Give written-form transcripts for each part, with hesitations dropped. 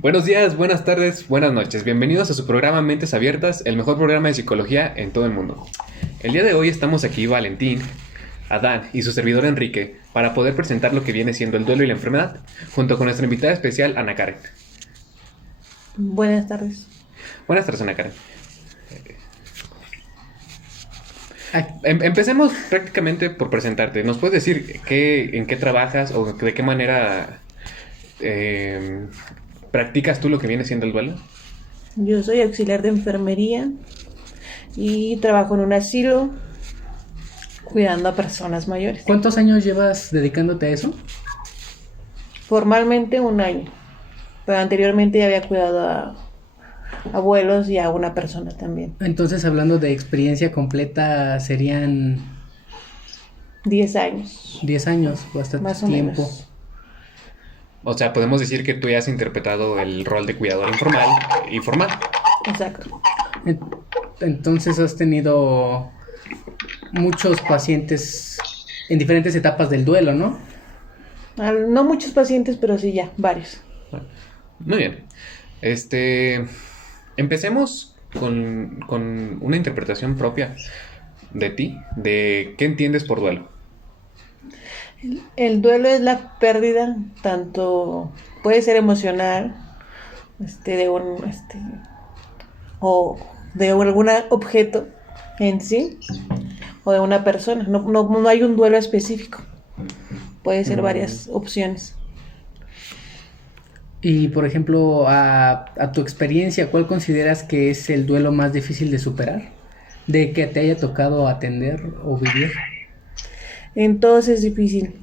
Buenos días, buenas tardes, buenas noches. Bienvenidos a su programa Mentes Abiertas, el mejor programa de psicología en todo el mundo. El día de hoy estamos aquí Valentín, Adán y su servidor Enrique para poder presentar lo que viene siendo el duelo y la enfermedad, junto con nuestra invitada especial Ana Karen. Buenas tardes. Buenas tardes, Ana Karen. Empecemos prácticamente por presentarte. ¿Nos puedes decir en qué trabajas o de qué manera practicas tú lo que viene siendo el duelo? Yo soy auxiliar de enfermería y trabajo en un asilo cuidando a personas mayores. ¿Cuántos años llevas dedicándote a eso? Formalmente 1 año, pero anteriormente ya había cuidado a abuelos y a una persona también. Entonces, hablando de experiencia completa, serían 10 años. 10 años, bastante Más o tiempo. menos. O sea, podemos decir que tú ya has interpretado el rol de cuidador informal y formal. Exacto. Entonces, has tenido muchos pacientes en diferentes etapas del duelo, ¿no? No muchos pacientes, pero sí ya, varios. Muy bien. Empecemos con una interpretación propia de ti, de qué entiendes por duelo. El duelo es la pérdida, tanto puede ser emocional, o de algún objeto en sí, o de una persona. No hay un duelo específico. Puede ser varias opciones. Y, por ejemplo, a tu experiencia, ¿cuál consideras que es el duelo más difícil de superar? De que te haya tocado atender o vivir. Entonces es difícil,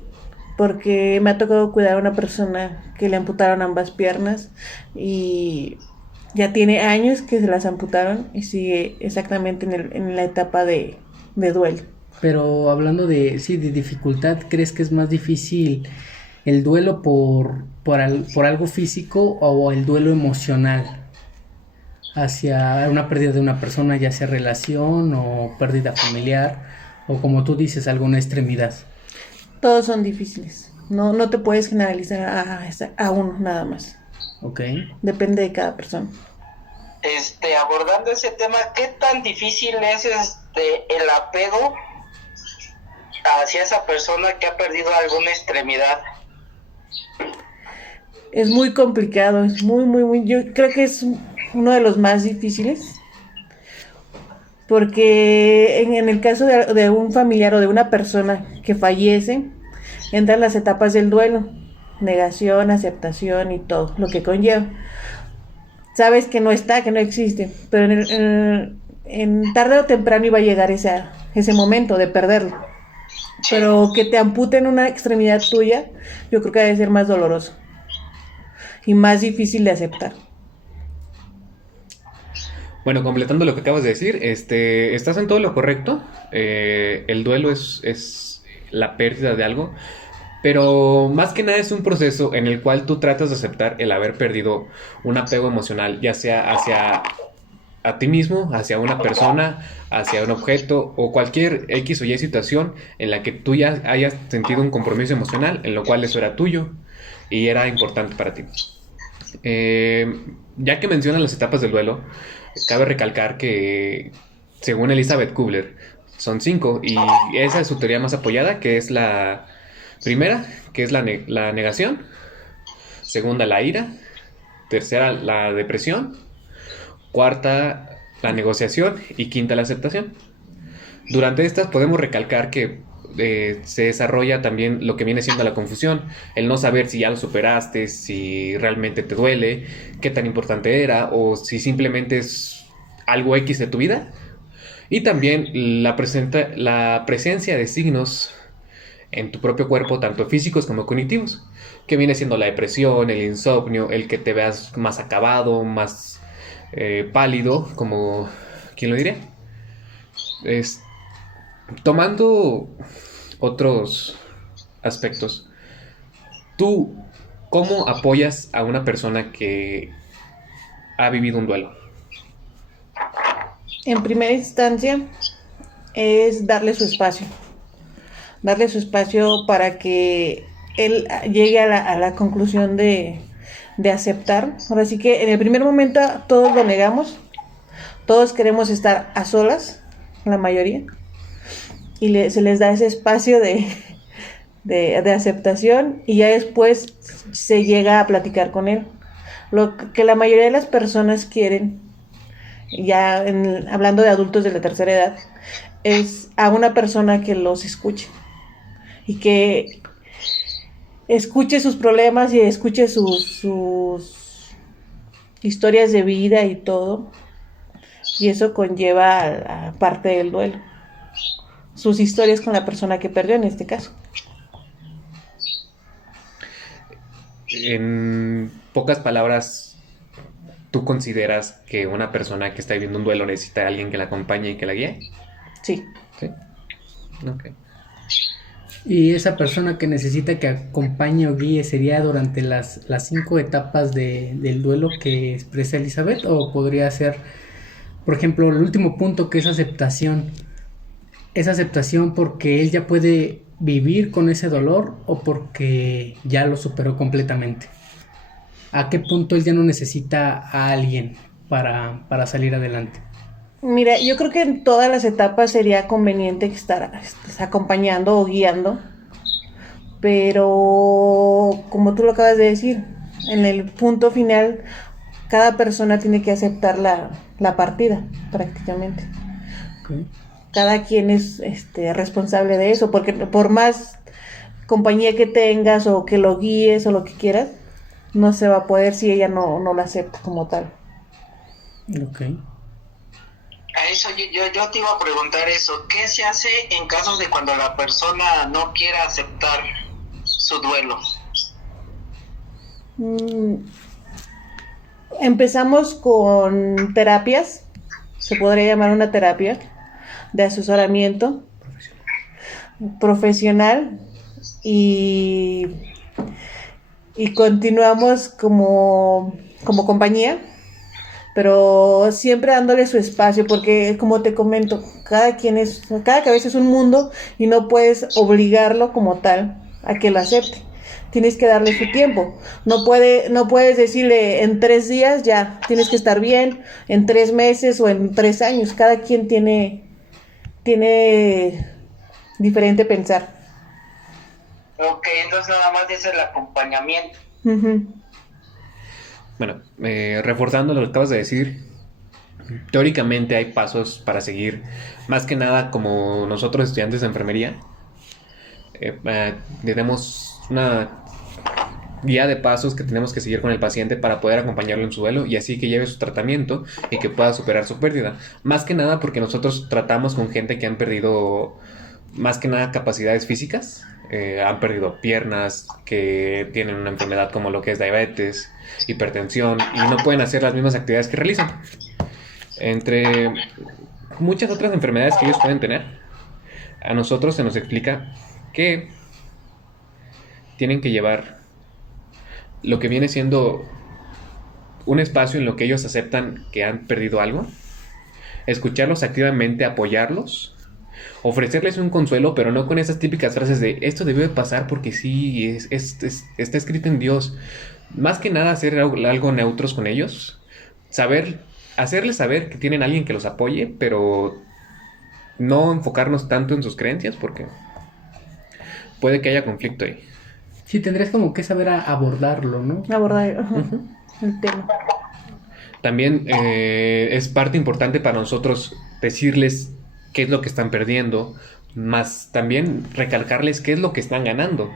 porque me ha tocado cuidar a una persona que le amputaron ambas piernas y ya tiene años que se las amputaron y sigue exactamente en la etapa de duelo. Pero hablando de dificultad, ¿crees que es más difícil el duelo por algo físico o el duelo emocional hacia una pérdida de una persona, ya sea relación o pérdida familiar o, como tú dices, alguna extremidad? Todos son difíciles. No te puedes generalizar a uno nada más. Ok. Depende de cada persona. Abordando ese tema, ¿qué tan difícil es el apego hacia esa persona que ha perdido alguna extremidad? Es muy complicado, es muy, yo creo que es uno de los más difíciles, porque en el caso de un familiar o de una persona que fallece, entran las etapas del duelo, negación, aceptación y todo lo que conlleva. Sabes que no está, que no existe, pero en tarde o temprano iba a llegar ese momento de perderlo. Pero que te amputen una extremidad tuya, yo creo que debe ser más doloroso y más difícil de aceptar. Bueno, completando lo que acabas de decir, estás en todo lo correcto. El duelo es la pérdida de algo, pero más que nada es un proceso en el cual tú tratas de aceptar el haber perdido un apego emocional, ya sea hacia a ti mismo, hacia una persona, hacia un objeto o cualquier X o Y situación en la que tú ya hayas sentido un compromiso emocional, en lo cual eso era tuyo y era importante para ti. Ya que mencionas las etapas del duelo, cabe recalcar que, según Elizabeth Kubler, son 5 y esa es su teoría más apoyada, que es la primera, que es la negación; segunda, la ira; tercera, la depresión; cuarta, la negociación; y quinta, la aceptación. Durante estas podemos recalcar que se desarrolla también lo que viene siendo la confusión, el no saber si ya lo superaste, si realmente te duele, qué tan importante era o si simplemente es algo X de tu vida. Y también la presencia de signos en tu propio cuerpo, tanto físicos como cognitivos, que viene siendo la depresión, el insomnio, el que te veas más acabado, más pálido, como ¿quién lo diría? Tomando otros aspectos, ¿tú cómo apoyas a una persona que ha vivido un duelo? En primera instancia, es darle su espacio para que él llegue a la conclusión de aceptar. Ahora sí que en el primer momento todos lo negamos, todos queremos estar a solas, la mayoría, y se les da ese espacio de aceptación y ya después se llega a platicar con él. Lo que la mayoría de las personas quieren, ya hablando de adultos de la tercera edad, es a una persona que los escuche y que escuche sus problemas y escuche sus historias de vida y todo. Y eso conlleva a parte del duelo. Sus historias con la persona que perdió en este caso. En pocas palabras, ¿tú consideras que una persona que está viviendo un duelo necesita a alguien que la acompañe y que la guíe? Sí. Sí. Ok. Y esa persona que necesita que acompañe o guíe sería durante las 5 etapas del duelo que expresa Elizabeth, o podría ser, por ejemplo, el último punto, que es aceptación. ¿Es aceptación porque él ya puede vivir con ese dolor o porque ya lo superó completamente? ¿A qué punto él ya no necesita a alguien para salir adelante? Mira, yo creo que en todas las etapas sería conveniente estar acompañando o guiando, pero como tú lo acabas de decir, en el punto final cada persona tiene que aceptar la partida prácticamente. Okay. Cada quien es responsable de eso, porque por más compañía que tengas o que lo guíes o lo que quieras, no se va a poder si ella no lo acepta como tal. Ok. A eso yo te iba a preguntar eso. ¿Qué se hace en casos de cuando la persona no quiera aceptar su duelo? Empezamos con terapias, se podría llamar una terapia de asesoramiento profesional y continuamos como compañía, pero siempre dándole su espacio, porque como te comento, cada cabeza es un mundo y no puedes obligarlo como tal a que lo acepte. Tienes que darle su tiempo. No puedes decirle en 3 días ya tienes que estar bien, en 3 meses o en 3 años. Cada quien tiene diferente pensar. Ok, entonces nada más es el acompañamiento. Uh-huh. Bueno, reforzando lo que acabas de decir, teóricamente hay pasos para seguir, más que nada como nosotros estudiantes de enfermería, tenemos una guía de pasos que tenemos que seguir con el paciente para poder acompañarlo en su duelo y así que lleve su tratamiento y que pueda superar su pérdida. Más que nada porque nosotros tratamos con gente que han perdido más que nada capacidades físicas, han perdido piernas, que tienen una enfermedad como lo que es diabetes, hipertensión y no pueden hacer las mismas actividades que realizan. Entre muchas otras enfermedades que ellos pueden tener, a nosotros se nos explica que tienen que llevar lo que viene siendo un espacio en lo que ellos aceptan que han perdido algo, escucharlos activamente, apoyarlos, ofrecerles un consuelo, pero no con esas típicas frases de esto debió de pasar porque sí, está escrito en Dios. Más que nada hacer algo neutros con ellos, hacerles saber que tienen alguien que los apoye, pero no enfocarnos tanto en sus creencias porque puede que haya conflicto ahí. Sí, tendrías como que saber abordarlo, ¿no? Abordar el tema. También es parte importante para nosotros decirles qué es lo que están perdiendo, más también recalcarles qué es lo que están ganando.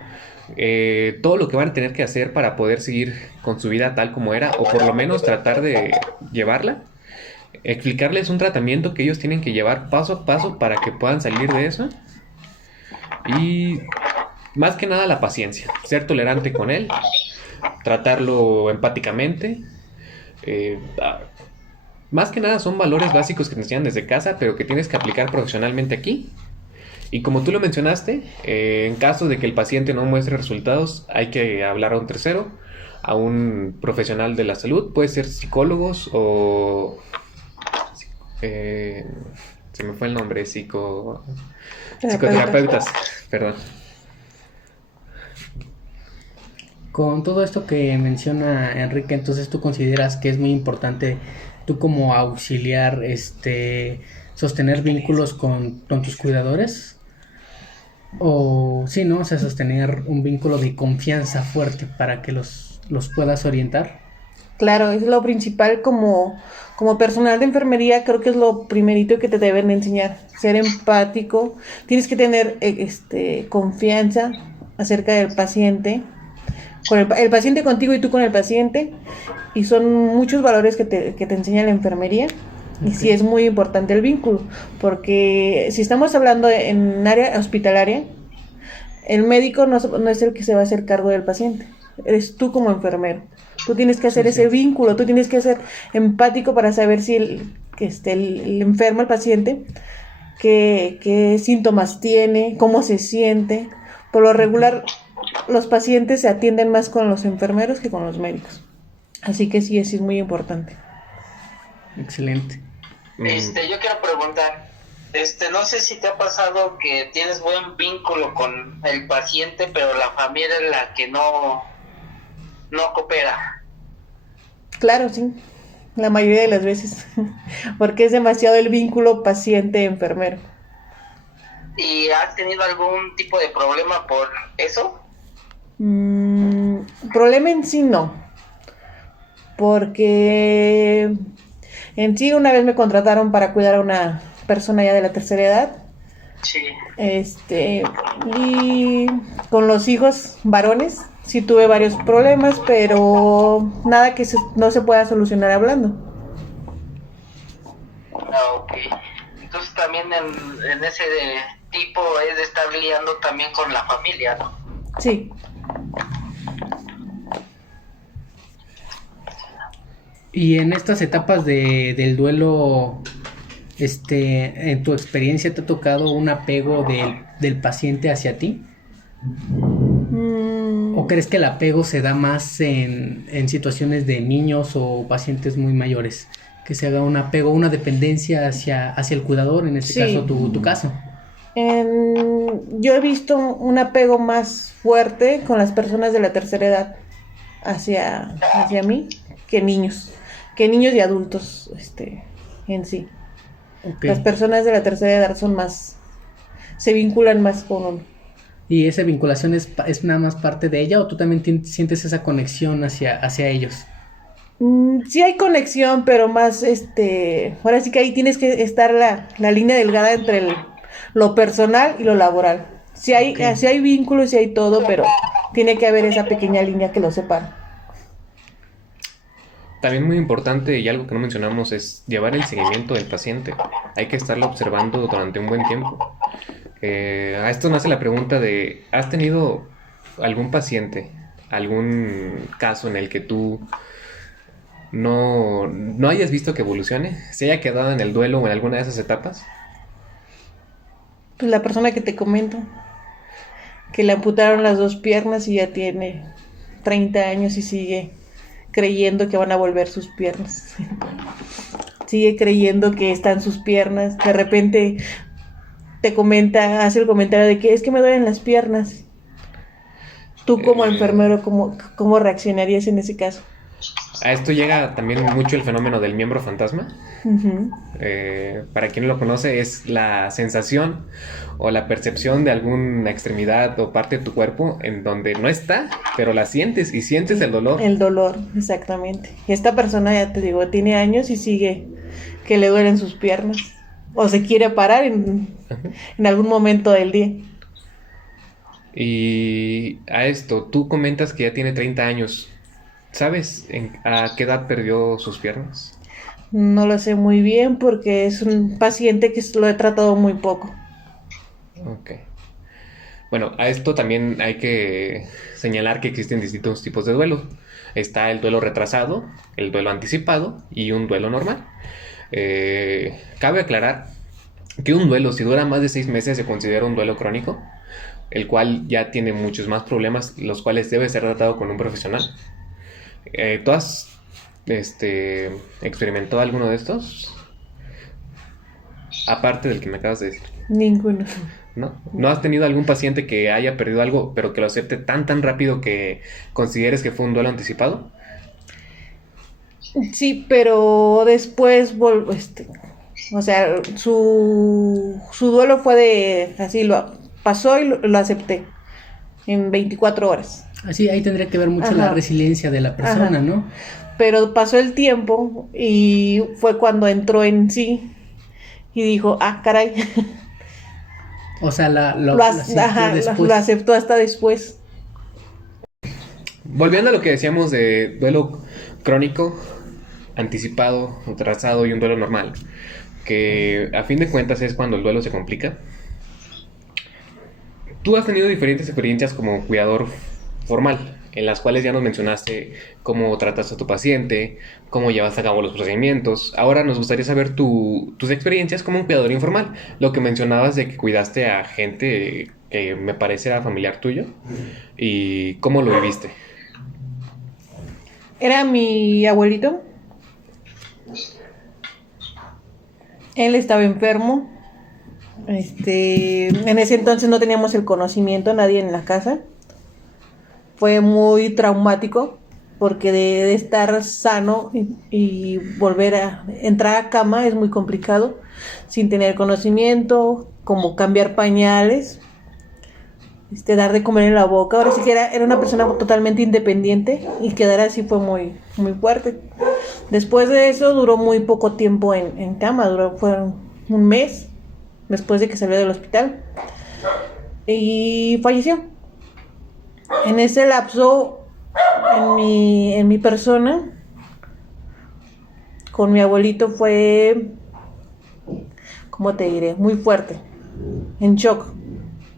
Todo lo que van a tener que hacer para poder seguir con su vida tal como era, o por lo menos tratar de llevarla. Explicarles un tratamiento que ellos tienen que llevar paso a paso para que puedan salir de eso. Y más que nada la paciencia, ser tolerante con él, tratarlo empáticamente. Más que nada son valores básicos que te enseñan desde casa, pero que tienes que aplicar profesionalmente aquí. Y como tú lo mencionaste, en caso de que el paciente no muestre resultados, hay que hablar a un tercero, a un profesional de la salud, puede ser psicólogos o Se me fue el nombre, psicoterapeutas, perdón. Con todo esto que menciona Enrique, entonces tú consideras que es muy importante tú como auxiliar sostener vínculos con tus cuidadores, o sí, ¿no? O sea, sostener un vínculo de confianza fuerte para que los puedas orientar. Claro, es lo principal como personal de enfermería, creo que es lo primerito que te deben enseñar, ser empático, tienes que tener confianza acerca del paciente, con el paciente contigo y tú con el paciente, y son muchos valores que te enseña la enfermería. Y sí es muy importante el vínculo, porque si estamos hablando en área hospitalaria, el médico no es el que se va a hacer cargo del paciente, eres tú como enfermero. Tú tienes que hacer ese vínculo, tú tienes que ser empático para saber si el enfermo, el paciente, qué síntomas tiene, cómo se siente. Por lo regular, los pacientes se atienden más con los enfermeros que con los médicos. Así que sí, es muy importante. Excelente. Yo quiero preguntar, no sé si te ha pasado que tienes buen vínculo con el paciente, pero la familia es la que no coopera. Claro, sí, la mayoría de las veces, porque es demasiado el vínculo paciente-enfermero. ¿Y has tenido algún tipo de problema por eso? Problema en sí no, porque en sí una vez me contrataron para cuidar a una persona ya de la tercera edad. Sí. Y con los hijos varones sí tuve varios problemas, pero nada que no se pueda solucionar hablando. Ok. Entonces también en ese tipo es de estar lidiando también con la familia, ¿no? Sí. Y en estas etapas del duelo, en tu experiencia, ¿te ha tocado un apego del paciente hacia ti? ¿O crees que el apego se da más en situaciones de niños o pacientes muy mayores? Que se haga un apego, una dependencia hacia el cuidador, en este caso tu caso. Yo he visto un apego más fuerte con las personas de la tercera edad hacia mí que niños y adultos en sí. Okay. Las personas de la tercera edad se vinculan más con uno. ¿Y esa vinculación es nada más parte de ella o tú también sientes esa conexión hacia ellos? Sí hay conexión, pero más ahora sí que ahí tienes que estar la línea delgada entre lo personal y lo laboral. Sí hay vínculos, sí hay todo, pero tiene que haber esa pequeña línea que lo separa. También muy importante y algo que no mencionamos es llevar el seguimiento del paciente. Hay que estarlo observando durante un buen tiempo. A esto nace la pregunta de, ¿has tenido algún paciente, algún caso en el que tú no hayas visto que evolucione? ¿Se haya quedado en el duelo o en alguna de esas etapas? Pues la persona que te comento, que le amputaron las 2 piernas y ya tiene 30 años y sigue creyendo que van a volver sus piernas. Sigue creyendo que están sus piernas. De repente hace el comentario de que es que me duelen las piernas. Tú como enfermero, ¿cómo reaccionarías en ese caso? A esto llega también mucho el fenómeno del miembro fantasma. Uh-huh. Para quien no lo conoce, es la sensación o la percepción de alguna extremidad o parte de tu cuerpo en donde no está, pero la sientes y sientes el dolor. El dolor, exactamente. Y esta persona, ya te digo, tiene años y sigue que le duelen sus piernas. O se quiere parar en algún momento del día. Y a esto, tú comentas que ya tiene 30 años. ¿Sabes a qué edad perdió sus piernas? No lo sé muy bien porque es un paciente que lo he tratado muy poco. Ok. Bueno, a esto también hay que señalar que existen distintos tipos de duelo. Está el duelo retrasado, el duelo anticipado y un duelo normal. Cabe aclarar que un duelo, si dura más de 6 meses, se considera un duelo crónico, el cual ya tiene muchos más problemas, los cuales debe ser tratado con un profesional. ¿Tú has experimentado alguno de estos? aparte del que me acabas de decir? Ninguno. ¿No? ¿No has tenido algún paciente que haya perdido algo, pero que lo acepte tan rápido que consideres que fue un duelo anticipado? Sí, pero después o sea, su duelo fue de así, lo pasó y lo acepté en 24 horas. Así, ahí tendría que ver mucho Ajá. la resiliencia de la persona, Ajá. ¿no? Pero pasó el tiempo y fue cuando entró en sí y dijo, ah, caray, O sea, lo sintió después. lo aceptó hasta después. Volviendo a lo que decíamos de duelo crónico, anticipado, atrasado y un duelo normal, que a fin de cuentas es cuando el duelo se complica. Tú has tenido diferentes experiencias como cuidador formal, en las cuales ya nos mencionaste cómo tratas a tu paciente, cómo llevas a cabo los procedimientos. Ahora nos gustaría saber tus experiencias como un cuidador informal. Lo que mencionabas de que cuidaste a gente que me parece era familiar tuyo y cómo lo viviste. Era mi abuelito. Él estaba enfermo. En ese entonces no teníamos el conocimiento, nadie en la casa. Fue muy traumático porque de estar sano y volver a entrar a cama es muy complicado sin tener conocimiento, como cambiar pañales, dar de comer en la boca. Ahora sí que era una persona totalmente independiente y quedar así fue muy, muy fuerte. Después de eso duró muy poco tiempo en cama, fueron un mes después de que salió del hospital y falleció. En ese lapso, en mi persona, con mi abuelito fue, ¿cómo te diré? Muy fuerte, en shock.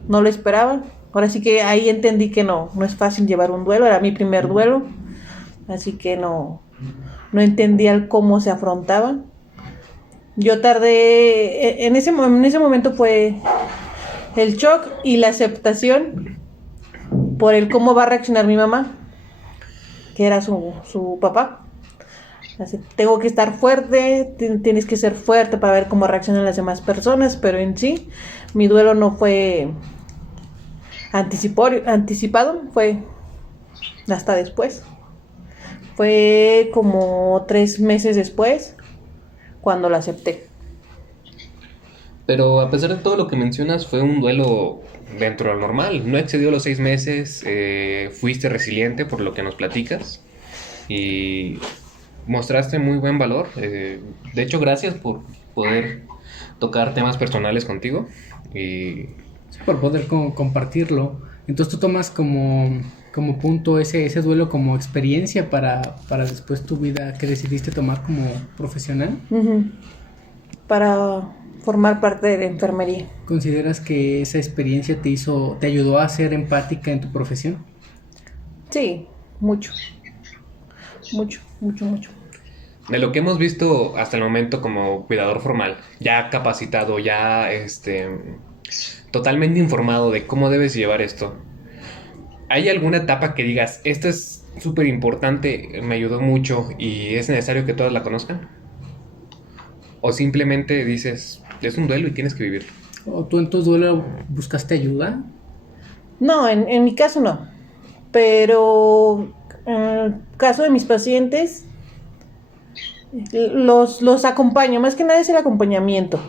No lo esperaba. Ahora sí que ahí entendí que no es fácil llevar un duelo. Era mi primer duelo, así que no entendía el cómo se afrontaba. Yo tardé, en ese momento fue el shock y la aceptación por el cómo va a reaccionar mi mamá, que era su papá. Así, tengo que estar fuerte, tienes que ser fuerte para ver cómo reaccionan las demás personas, pero en sí, mi duelo no fue anticipado, fue hasta después. Fue como 3 meses después cuando lo acepté. Pero a pesar de todo lo que mencionas, fue un duelo dentro de lo normal. No excedió los 6 meses, fuiste resiliente por lo que nos platicas y mostraste muy buen valor. De hecho, gracias por poder tocar temas personales contigo y Sí, por poder compartirlo. Entonces tú tomas como punto ese duelo como experiencia para después tu vida que decidiste tomar como profesional. Uh-huh. Para formar parte de la enfermería. ¿Consideras que esa experiencia te ayudó a ser empática en tu profesión? Sí, mucho. de lo que hemos visto hasta el momento como cuidador formal, ya capacitado, ya totalmente informado de cómo debes llevar esto, ¿hay alguna etapa que digas, esta es súper importante, me ayudó mucho y es necesario que todas la conozcan? ¿O simplemente dices, es un duelo y tienes que vivirlo? ¿O tú en tu duelo buscaste ayuda? No, en mi caso no. Pero en el caso de mis pacientes, los acompaño. Más que nada es el acompañamiento.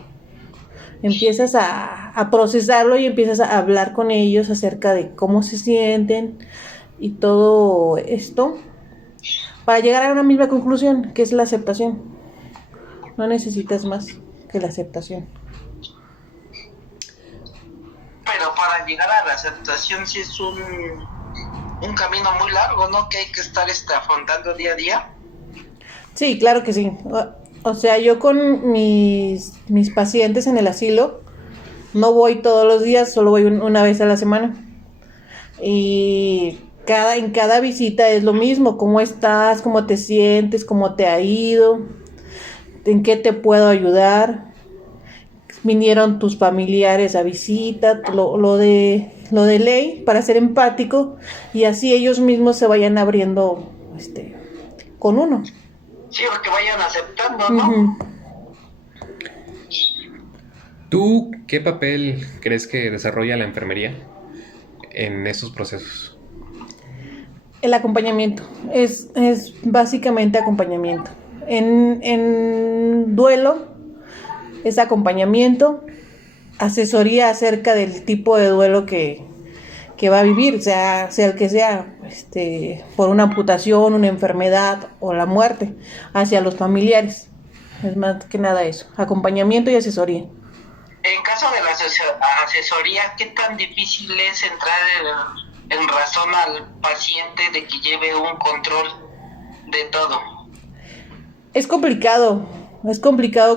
Empiezas a procesarlo y empiezas a hablar con ellos acerca de cómo se sienten y todo esto para llegar a una misma conclusión, que es la aceptación. No necesitas más que la aceptación. Pero para llegar a la aceptación sí es un camino muy largo, ¿no? Que hay que estar afrontando día a día. Sí, claro que sí. O sea, yo con mis pacientes en el asilo no voy todos los días, solo voy una vez a la semana. Y en cada visita es lo mismo, cómo estás, cómo te sientes, cómo te ha ido, en qué te puedo ayudar. Vinieron tus familiares a visita, lo de ley para ser empático y así ellos mismos se vayan abriendo con uno. Sí, porque vayan aceptando, ¿no? Uh-huh. ¿Tú qué papel crees que desarrolla la enfermería en esos procesos? El acompañamiento, es básicamente acompañamiento. En duelo es acompañamiento, asesoría acerca del tipo de duelo que va a vivir, sea el que sea, por una amputación, una enfermedad o la muerte, hacia los familiares. Es más que nada eso, acompañamiento y asesoría. En caso de la asesoría, ¿qué tan difícil es entrar en razón al paciente de que lleve un control de todo? Es complicado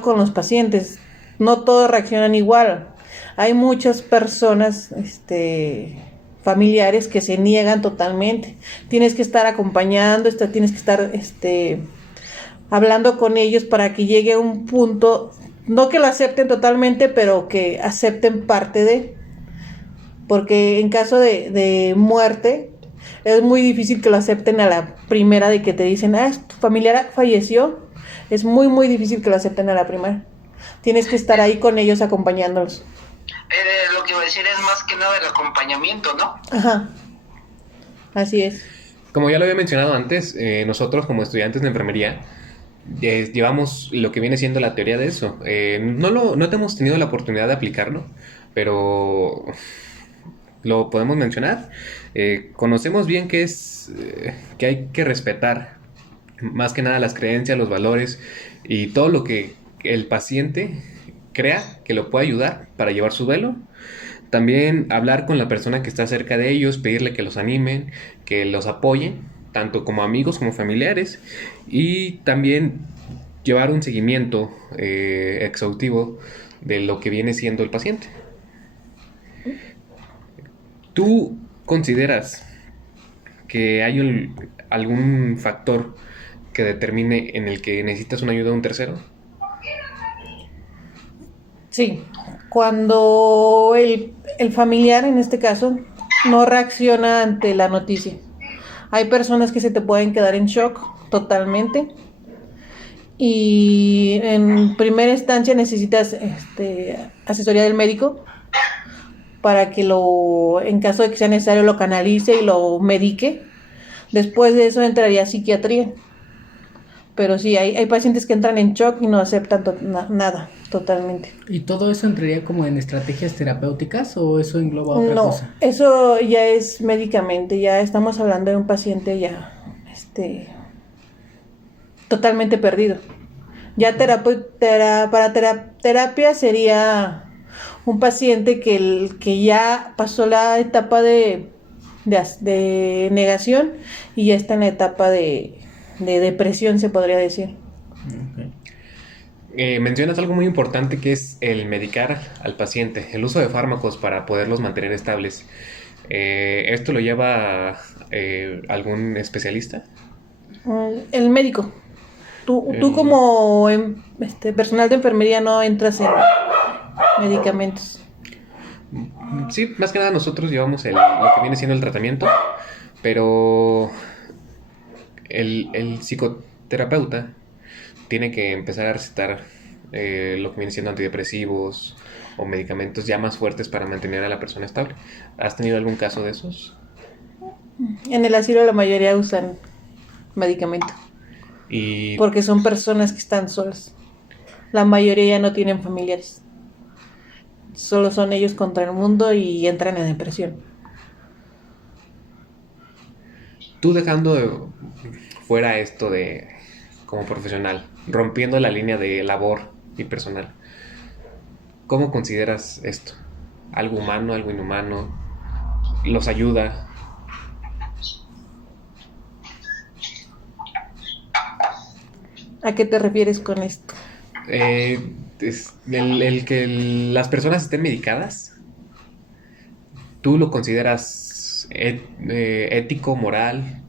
con los pacientes, no todos reaccionan igual. Hay muchas personas, familiares que se niegan totalmente. Tienes que estar acompañando, tienes que estar, hablando con ellos para que llegue a un punto, no que lo acepten totalmente, pero que acepten parte de, porque en caso de muerte, es muy difícil que lo acepten a la primera de que te dicen, tu familiar falleció. Es muy, muy difícil que lo acepten a la primera. Tienes que estar ahí con ellos acompañándolos. Lo que iba a decir es más que nada el acompañamiento, ¿no? Ajá, así es. Como ya lo había mencionado antes, nosotros como estudiantes de enfermería llevamos lo que viene siendo la teoría de eso. No hemos tenido la oportunidad de aplicarlo, pero lo podemos mencionar. Conocemos bien que hay que respetar más que nada las creencias, los valores y todo lo que el paciente crea que lo puede ayudar para llevar su duelo. También hablar con la persona que está cerca de ellos, pedirle que los animen, que los apoyen, tanto como amigos como familiares, y también llevar un seguimiento exhaustivo de lo que viene siendo el paciente. ¿Tú consideras que hay algún factor que determine en el que necesitas una ayuda de un tercero? Sí, cuando el familiar, en este caso, no reacciona ante la noticia. Hay personas que se te pueden quedar en shock totalmente y en primera instancia necesitas asesoría del médico para que en caso de que sea necesario, lo canalice y lo medique. Después de eso entraría a psiquiatría. Pero sí, hay pacientes que entran en shock y no aceptan nada, totalmente. ¿Y todo eso entraría como en estrategias terapéuticas o eso engloba otra cosa? No, eso ya es médicamente, ya estamos hablando de un paciente ya, totalmente perdido. Ya terapia sería un paciente que ya pasó la etapa de negación y ya está en la etapa de depresión, se podría decir. Okay. Mencionas algo muy importante que es el medicar al paciente, el uso de fármacos para poderlos mantener estables. ¿Esto lo lleva algún especialista? El médico. Tú como personal de enfermería no entras en medicamentos. Sí, más que nada nosotros llevamos lo que viene siendo el tratamiento, pero el psicoterapeuta tiene que empezar a recetar lo que viene siendo antidepresivos o medicamentos ya más fuertes para mantener a la persona estable. ¿Has tenido algún caso de esos? En el asilo la mayoría usan medicamento. Porque son personas que están solas. La mayoría ya no tienen familiares. Solo son ellos contra el mundo y entran en depresión. Tú dejando fuera esto de como profesional, rompiendo la línea de labor y personal, ¿cómo consideras esto? ¿Algo humano, algo inhumano? ¿Los ayuda? ¿A qué te refieres con esto? El que las personas estén medicadas, ¿tú lo consideras ético, moral?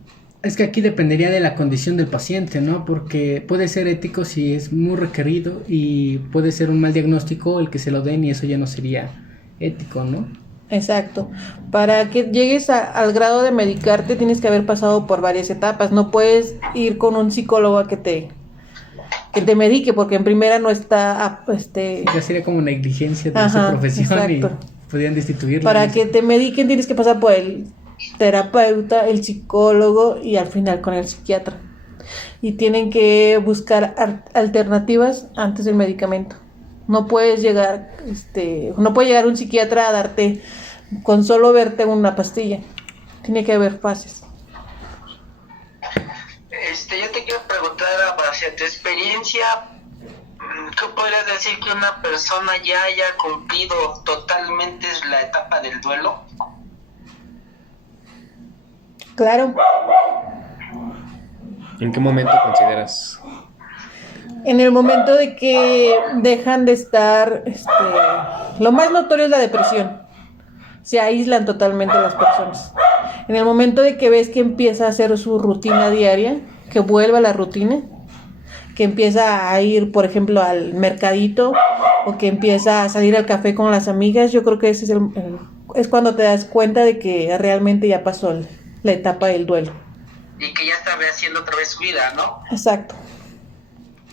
Es que aquí dependería de la condición del paciente, ¿no? Porque puede ser ético si es muy requerido y puede ser un mal diagnóstico el que se lo den y eso ya no sería ético, ¿no? Exacto. Para que llegues al grado de medicarte tienes que haber pasado por varias etapas. No puedes ir con un psicólogo a que que te medique, porque en primera no está, Ya sería como negligencia de Ajá, su profesión exacto. y podrían destituirlo. Para que te mediquen tienes que pasar por el terapeuta, el psicólogo y al final con el psiquiatra. Y tienen que buscar alternativas antes del medicamento. No puedes llegar, no puede llegar un psiquiatra a darte, con solo verte una pastilla. Tiene que haber fases. Yo te quiero preguntar, hacia tu experiencia, ¿tú podrías decir que una persona ya haya cumplido totalmente la etapa del duelo? Claro. ¿En qué momento consideras? En el momento de que dejan de estar, lo más notorio es la depresión. Se aíslan totalmente las personas. En el momento de que ves que empieza a hacer su rutina diaria, que vuelva a la rutina, que empieza a ir, por ejemplo, al mercadito, o que empieza a salir al café con las amigas, yo creo que ese es cuando te das cuenta de que realmente ya pasó la etapa del duelo. Y que ya está rehaciendo otra vez su vida, ¿no? Exacto.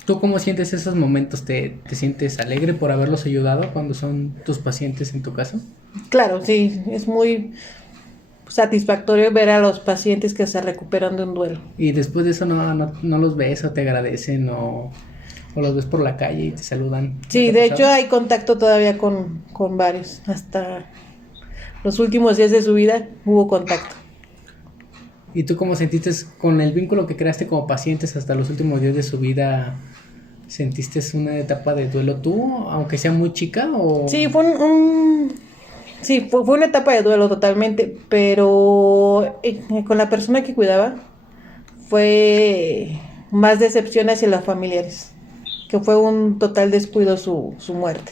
¿Tú cómo sientes esos momentos? ¿Te sientes alegre por haberlos ayudado cuando son tus pacientes en tu caso? Claro, sí, es muy satisfactorio ver a los pacientes que se recuperan de un duelo. Y después de eso no los ves o te agradecen o los ves por la calle y te saludan. Sí, ¿No te de ha hecho pasado? hay contacto todavía con varios. Hasta los últimos días de su vida hubo contacto. ¿Y tú cómo sentiste con el vínculo que creaste como pacientes hasta los últimos días de su vida? ¿Sentiste una etapa de duelo tú, aunque sea muy chica? O... Sí, fue una etapa de duelo totalmente, pero con la persona que cuidaba fue más decepción hacia los familiares, que fue un total descuido su muerte.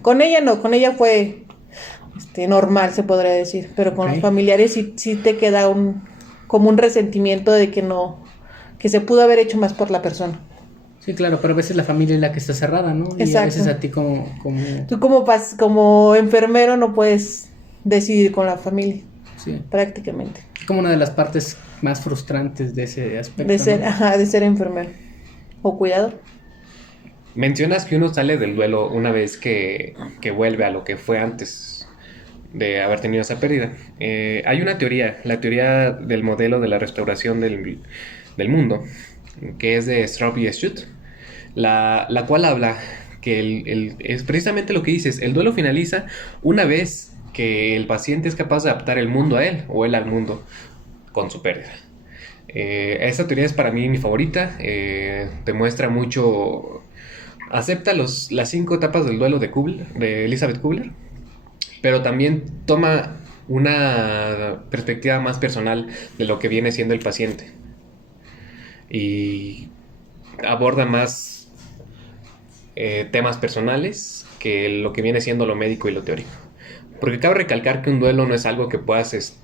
Con ella no, con ella fue normal, se podría decir, pero con Ok. los familiares sí te queda como un resentimiento de que se pudo haber hecho más por la persona. Sí, claro, pero a veces la familia es la que está cerrada, ¿no? Y a Exacto. veces a ti como... Tú como enfermero no puedes decidir con la familia, Sí, prácticamente. como una de las partes más frustrantes de ese aspecto, De ser, ¿no? de ser enfermero o cuidador. Mencionas que uno sale del duelo una vez que vuelve a lo que fue antes de haber tenido esa pérdida. Hay una teoría, la teoría del modelo de la restauración del mundo, que es de Straub y Schutt, la cual habla que es precisamente lo que dices, el duelo finaliza una vez que el paciente es capaz de adaptar el mundo a él o él al mundo con su pérdida. Esta teoría es para mí mi favorita, demuestra mucho, acepta las 5 etapas del duelo de Elizabeth Kubler, pero también toma una perspectiva más personal de lo que viene siendo el paciente y aborda más temas personales que lo que viene siendo lo médico y lo teórico. Porque cabe recalcar que un duelo no es algo que puedas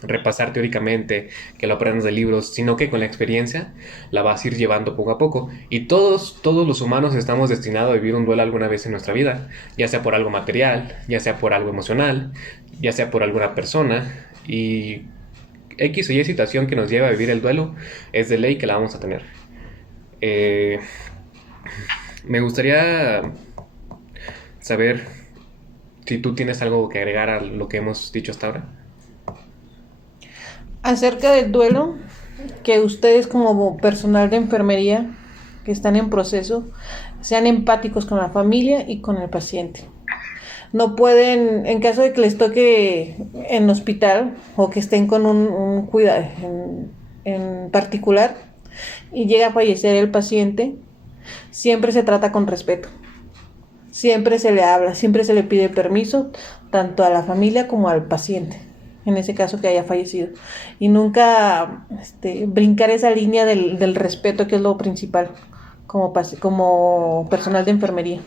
repasar teóricamente, que lo aprendas de libros, sino que con la experiencia la vas a ir llevando poco a poco. Y todos los humanos estamos destinados a vivir un duelo alguna vez en nuestra vida, ya sea por algo material, ya sea por algo emocional, ya sea por alguna persona. Y X o Y situación que nos lleva a vivir el duelo es de ley que la vamos a tener. Me gustaría saber si tú tienes algo que agregar a lo que hemos dicho hasta ahora. Acerca del duelo, que ustedes como personal de enfermería que están en proceso, sean empáticos con la familia y con el paciente. No pueden, en caso de que les toque en hospital o que estén con un cuidado en particular y llega a fallecer el paciente, siempre se trata con respeto. Siempre se le habla, siempre se le pide permiso tanto a la familia como al paciente, en ese caso que haya fallecido. Y nunca brincar esa línea del respeto, que es lo principal como personal de enfermería.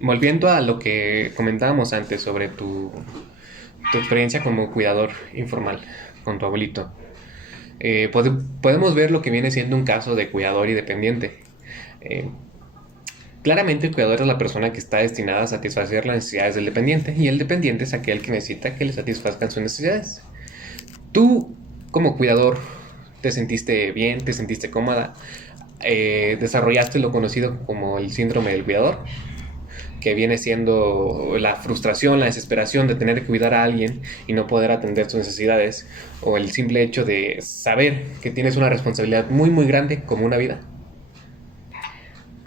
Volviendo a lo que comentábamos antes sobre tu experiencia como cuidador informal con tu abuelito, podemos ver lo que viene siendo un caso de cuidador y dependiente. Claramente el cuidador es la persona que está destinada a satisfacer las necesidades del dependiente, y el dependiente es aquel que necesita que le satisfazcan sus necesidades. Tú, como cuidador, ¿te sentiste bien? ¿Te sentiste cómoda? ¿Desarrollaste lo conocido como el síndrome del cuidador? Que viene siendo la frustración, la desesperación de tener que cuidar a alguien y no poder atender sus necesidades, o el simple hecho de saber que tienes una responsabilidad muy muy grande como una vida.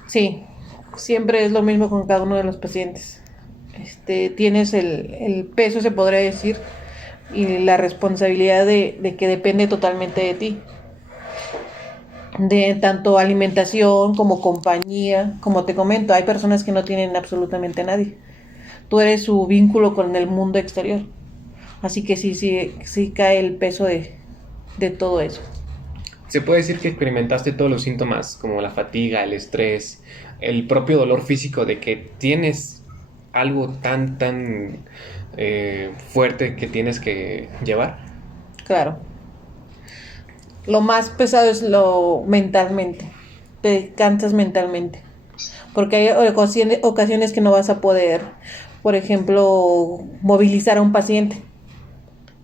Sí, siempre es lo mismo con cada uno de los pacientes. Tienes el peso, se podría decir, y la responsabilidad de que depende totalmente de ti. De tanto alimentación como compañía, como te comento, hay personas que no tienen absolutamente a nadie. Tú eres su vínculo con el mundo exterior. Así que sí cae el peso de todo eso. Se puede decir que experimentaste todos los síntomas como la fatiga, el estrés, el propio dolor físico de que tienes algo tan fuerte que tienes que llevar. Claro. Lo más pesado es lo mentalmente. Te cansas mentalmente. Porque hay ocasiones que no vas a poder, por ejemplo, movilizar a un paciente.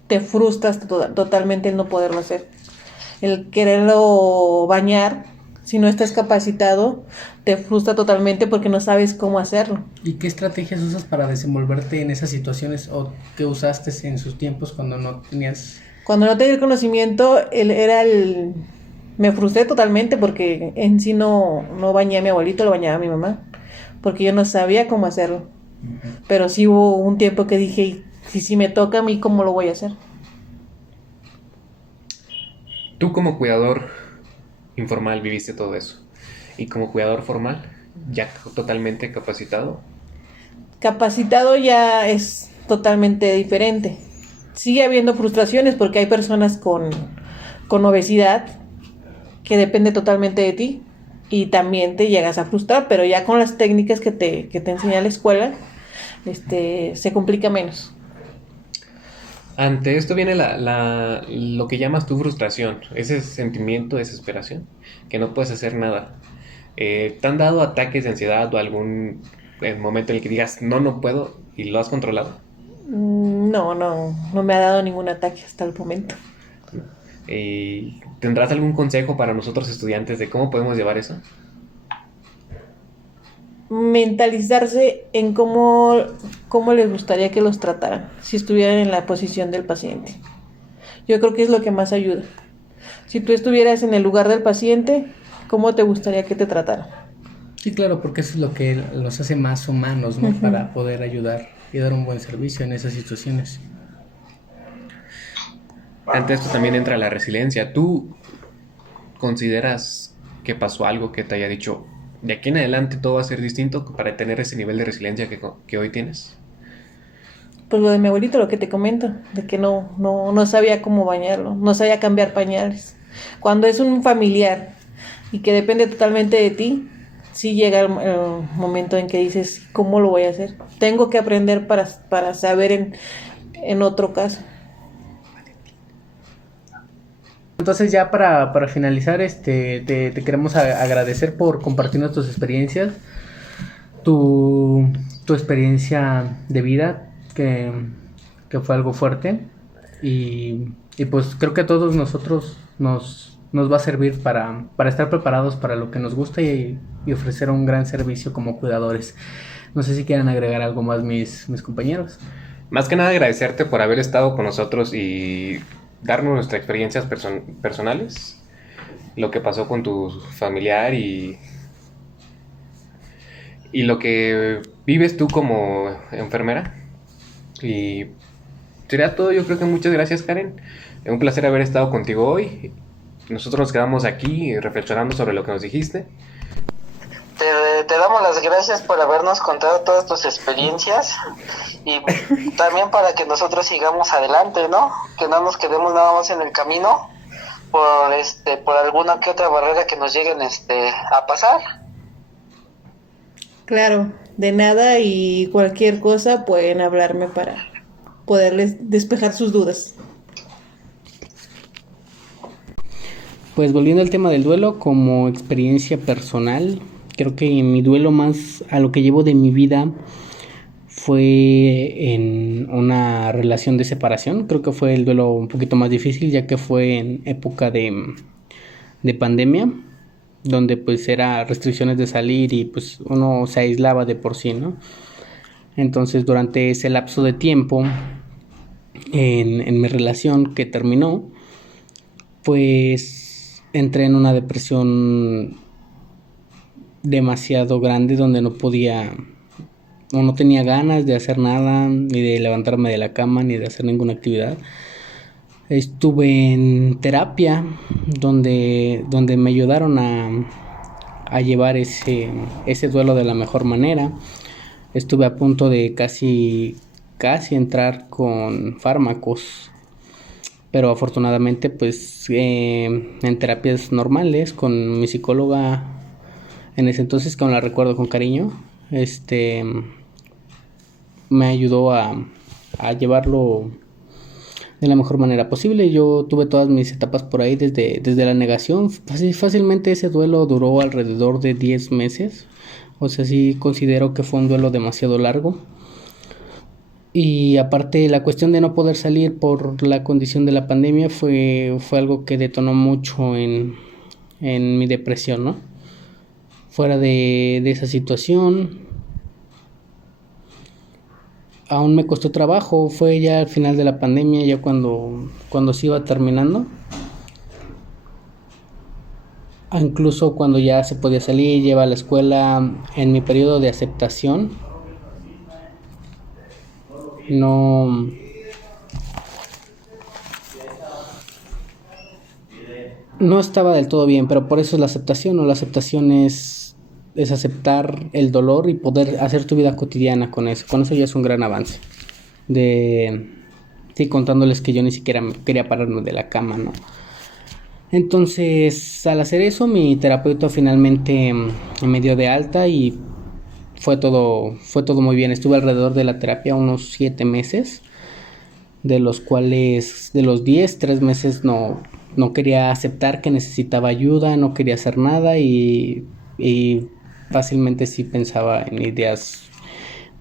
Te frustras totalmente el no poderlo hacer. El quererlo bañar, si no estás capacitado, te frustra totalmente porque no sabes cómo hacerlo. ¿Y qué estrategias usas para desenvolverte en esas situaciones o qué usaste en sus tiempos cuando no tenías? Cuando no tenía el conocimiento, me frustré totalmente porque en sí no bañé a mi abuelito, lo bañaba a mi mamá, porque yo no sabía cómo hacerlo. Pero sí hubo un tiempo que dije, si me toca a mí, ¿cómo lo voy a hacer? Tú como cuidador informal viviste todo eso. Y como cuidador formal, ya totalmente capacitado. Capacitado ya es totalmente diferente. Sigue habiendo frustraciones porque hay personas con obesidad que depende totalmente de ti y también te llegas a frustrar, pero ya con las técnicas que te enseña la escuela, se complica menos. Ante esto viene lo que llamas tu frustración, ese sentimiento de desesperación, que no puedes hacer nada. ¿Te han dado ataques de ansiedad o algún momento en el que digas, no puedo, y lo has controlado? No me ha dado ningún ataque hasta el momento. ¿Tendrás algún consejo para nosotros estudiantes de cómo podemos llevar eso? Mentalizarse en cómo les gustaría que los trataran si estuvieran en la posición del paciente. Yo creo que es lo que más ayuda. Si tú estuvieras en el lugar del paciente, ¿cómo te gustaría que te trataran? Sí, claro, porque eso es lo que los hace más humanos, ¿no? Para poder ayudar y dar un buen servicio en esas situaciones. Ante esto también entra la resiliencia. ¿Tú consideras que pasó algo que te haya dicho, de aquí en adelante todo va a ser distinto para tener ese nivel de resiliencia que hoy tienes? Pues lo de mi abuelito, lo que te comento, de que no sabía cómo bañarlo, no sabía cambiar pañales. Cuando es un familiar y que depende totalmente de ti, sí llega el momento en que dices, ¿cómo lo voy a hacer? Tengo que aprender para saber en otro caso. Entonces ya para finalizar, te queremos agradecer por compartirnos tus experiencias, tu experiencia de vida, que fue algo fuerte, y pues creo que a todos nosotros nos va a servir para estar preparados para lo que nos gusta y ofrecer un gran servicio como cuidadores. No sé si quieran agregar algo más mis compañeros. Más que nada agradecerte por haber estado con nosotros y darnos nuestras experiencias personales, lo que pasó con tu familiar y lo que vives tú como enfermera. Y sería todo. Yo creo que muchas gracias, Karen. Es un placer haber estado contigo hoy. Nosotros nos quedamos aquí reflexionando sobre lo que nos dijiste. Te damos las gracias por habernos contado todas tus experiencias y también para que nosotros sigamos adelante, ¿no? Que no nos quedemos nada más en el camino por alguna que otra barrera que nos lleguen a pasar. Claro, de nada, y cualquier cosa pueden hablarme para poderles despejar sus dudas. Pues volviendo al tema del duelo, como experiencia personal, creo que mi duelo más a lo que llevo de mi vida fue en una relación de separación. Creo que fue el duelo un poquito más difícil, ya que fue en época de pandemia, donde pues era restricciones de salir y pues uno se aislaba de por sí, ¿no? Entonces durante ese lapso de tiempo en mi relación que terminó, pues entré en una depresión demasiado grande donde no podía o no tenía ganas de hacer nada, ni de levantarme de la cama, ni de hacer ninguna actividad. Estuve en terapia donde me ayudaron a llevar ese duelo de la mejor manera. Estuve a punto de casi entrar con fármacos, pero afortunadamente pues en terapias normales con mi psicóloga en ese entonces, que aún la recuerdo con cariño, me ayudó a llevarlo de la mejor manera posible. Yo tuve todas mis etapas por ahí desde la negación. Fácilmente ese duelo duró alrededor de 10 meses. O sea, sí considero que fue un duelo demasiado largo. Y aparte, la cuestión de no poder salir por la condición de la pandemia fue algo que detonó mucho en mi depresión, ¿no? Fuera de esa situación, aún me costó trabajo. Fue ya al final de la pandemia, ya cuando se iba terminando. Incluso cuando ya se podía salir, llevar a la escuela, en mi periodo de aceptación, no estaba del todo bien, pero por eso es la aceptación, ¿no? La aceptación es aceptar el dolor y poder hacer tu vida cotidiana con eso. Con eso ya es un gran avance. Sí, contándoles que yo ni siquiera quería pararme de la cama, ¿no? Entonces, al hacer eso, mi terapeuta finalmente me dio de alta y fue todo muy bien. Estuve alrededor de la terapia unos 7 meses, de los cuales, de los 10, 3 meses no quería aceptar que necesitaba ayuda, no quería hacer nada y fácilmente sí pensaba en ideas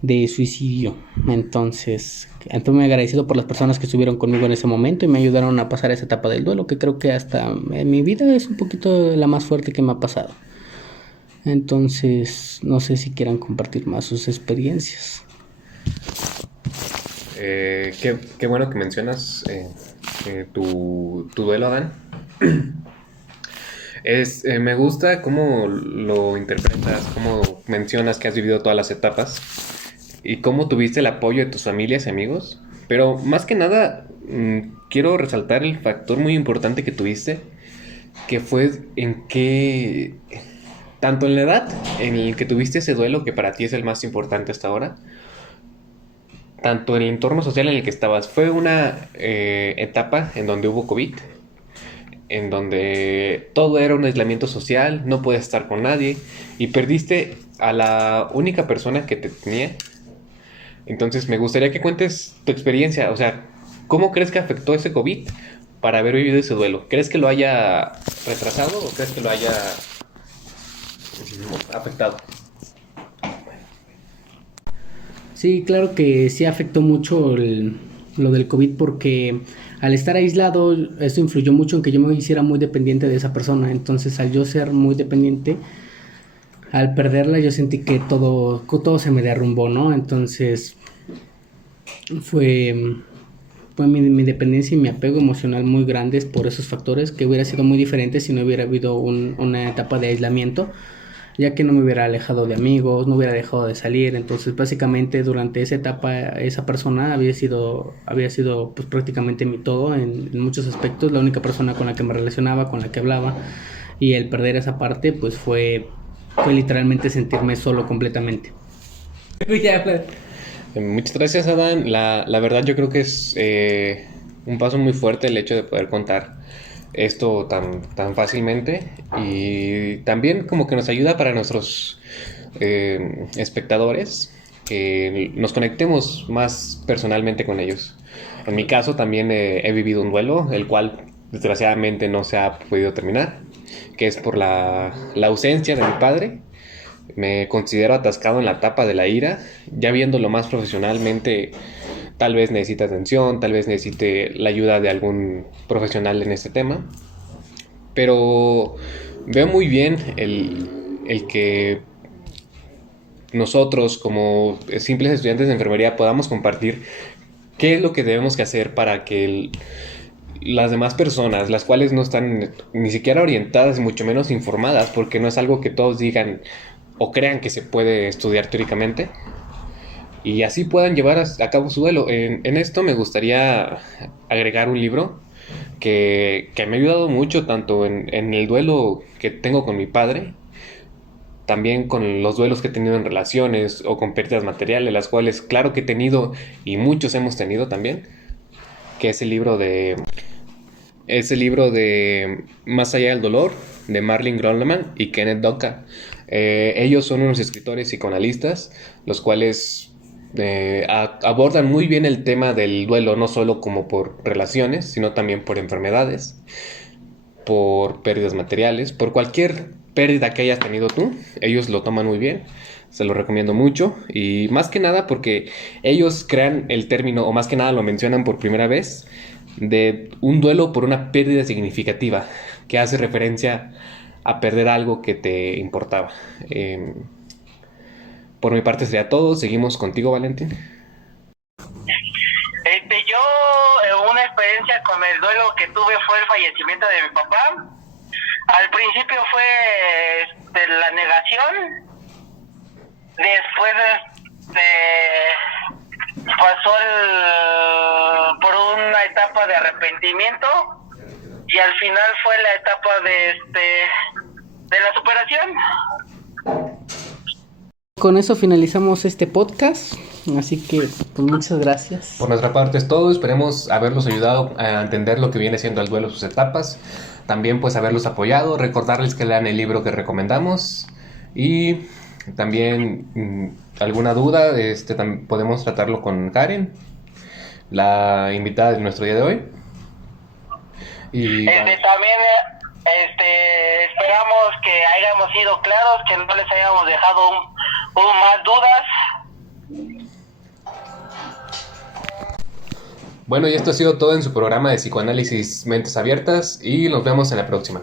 de suicidio. Entonces muy agradecido por las personas que estuvieron conmigo en ese momento y me ayudaron a pasar esa etapa del duelo, que creo que hasta en mi vida es un poquito la más fuerte que me ha pasado. Entonces, no sé si quieran compartir más sus experiencias. Qué bueno que mencionas tu duelo, Adán. Me gusta cómo lo interpretas, cómo mencionas que has vivido todas las etapas y cómo tuviste el apoyo de tus familias y amigos. Pero más que nada, quiero resaltar el factor muy importante que tuviste, que fue en que, tanto en la edad en el que tuviste ese duelo, que para ti es el más importante hasta ahora, tanto en el entorno social en el que estabas. Fue una etapa en donde hubo COVID, en donde todo era un aislamiento social, no podías estar con nadie y perdiste a la única persona que te tenía. Entonces me gustaría que cuentes tu experiencia, o sea, ¿cómo crees que afectó ese COVID para haber vivido ese duelo? ¿Crees que lo haya retrasado o crees que lo haya afectado? Sí, claro que sí afectó mucho lo del COVID, porque al estar aislado, eso influyó mucho en que yo me hiciera muy dependiente de esa persona. Entonces, al yo ser muy dependiente, al perderla, yo sentí que todo se me derrumbó, ¿no? Entonces, fue mi dependencia y mi apego emocional muy grandes por esos factores, que hubiera sido muy diferente si no hubiera habido una etapa de aislamiento, ya que no me hubiera alejado de amigos, no hubiera dejado de salir. Entonces básicamente durante esa etapa esa persona había sido pues prácticamente mi todo en muchos aspectos, la única persona con la que me relacionaba, con la que hablaba, y el perder esa parte pues fue literalmente sentirme solo completamente. Muchas gracias, Adán. La verdad yo creo que es un paso muy fuerte el hecho de poder contar esto tan fácilmente, y también como que nos ayuda para nuestros espectadores, que nos conectemos más personalmente con ellos. En mi caso también he vivido un duelo, el cual desgraciadamente no se ha podido terminar, que es por la ausencia de mi padre. Me considero atascado en la etapa de la ira. Ya viéndolo más profesionalmente, tal vez necesite atención, tal vez necesite la ayuda de algún profesional en este tema. Pero veo muy bien el que nosotros, como simples estudiantes de enfermería, podamos compartir qué es lo que debemos que hacer para que las demás personas, las cuales no están ni siquiera orientadas, mucho menos informadas, porque no es algo que todos digan o crean que se puede estudiar teóricamente, y así puedan llevar a cabo su duelo. En esto me gustaría agregar un libro que me ha ayudado mucho, tanto en el duelo que tengo con mi padre, también con los duelos que he tenido en relaciones o con pérdidas materiales, las cuales claro que he tenido y muchos hemos tenido también, que es el libro de Más allá del dolor, de Marlene Groneman y Kenneth Doka. Ellos son unos escritores psicoanalistas, los cuales abordan muy bien el tema del duelo, no solo como por relaciones, sino también por enfermedades, por pérdidas materiales, por cualquier pérdida que hayas tenido tú. Ellos lo toman muy bien, se lo recomiendo mucho, y más que nada porque ellos crean el término, o más que nada lo mencionan por primera vez, de un duelo por una pérdida significativa, que hace referencia a perder algo que te importaba. Por mi parte sería todo. Seguimos contigo, Valentín. Una experiencia con el duelo que tuve fue el fallecimiento de mi papá. Al principio fue la negación, después pasó por una etapa de arrepentimiento, y al final fue la etapa de la superación. Con eso finalizamos este podcast, así que pues, muchas gracias. Por nuestra parte es todo. Esperemos haberlos ayudado a entender lo que viene siendo el duelo, sus etapas. También pues haberlos apoyado, recordarles que lean el libro que recomendamos, y también alguna duda también podemos tratarlo con Karen, la invitada de nuestro día de hoy. Y también esperamos que hayamos sido claros, que no les hayamos dejado más dudas. bueno, y esto ha sido todo en su programa de psicoanálisis Mentes Abiertas, y nos vemos en la próxima.